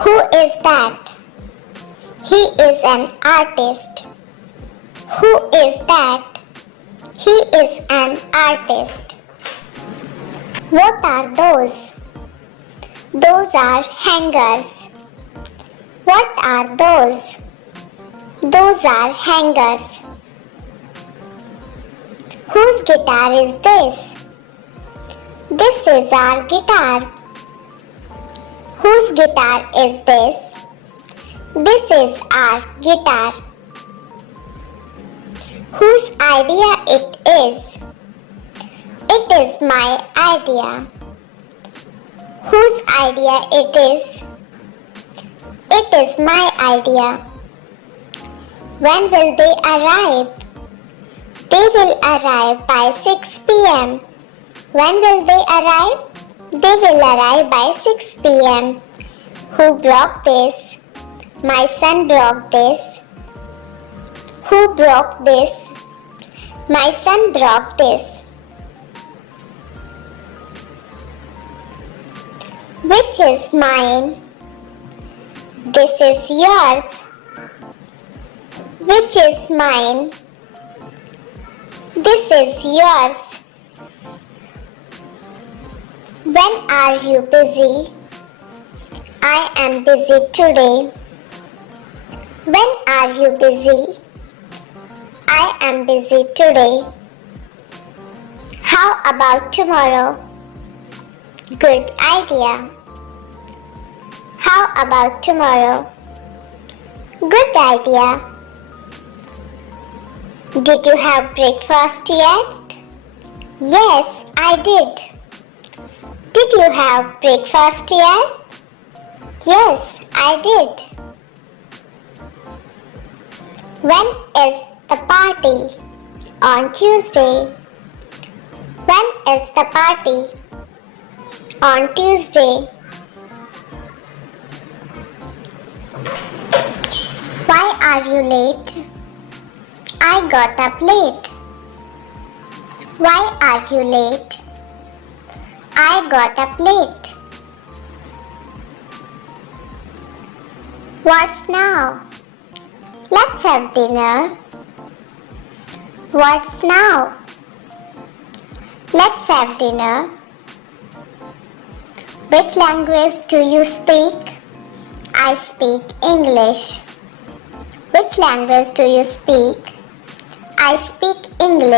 Who is that? He is an artist. Who is that? He is an artist. What are those? Those are hangers. What are those? Those are hangers. Whose guitar is this? This is our guitar. Whose guitar is this? This is our guitar. Whose idea it is? It is my idea. Whose idea it is? It is my idea. When will they arrive? They will arrive by 6 p.m. When will they arrive? They will arrive by 6 p.m. Who broke this? My son broke this. Who broke this? My son broke this. Which is mine? This is yours. Which is mine? This is yours. When are you busy? I am busy today. When are you busy? I am busy today. How about tomorrow? Good idea. How about tomorrow? Good idea. Did you have breakfast yet? Yes, I did. Did you have breakfast yet? Yes, I did. When is the party? On Tuesday. When is the party? On Tuesday. Why are you late? I got up late. Why are you late? I got up late. What's now? Let's have dinner. What's now? Let's have dinner. Which language do you speak? I speak English. Which language do you speak? I speak English.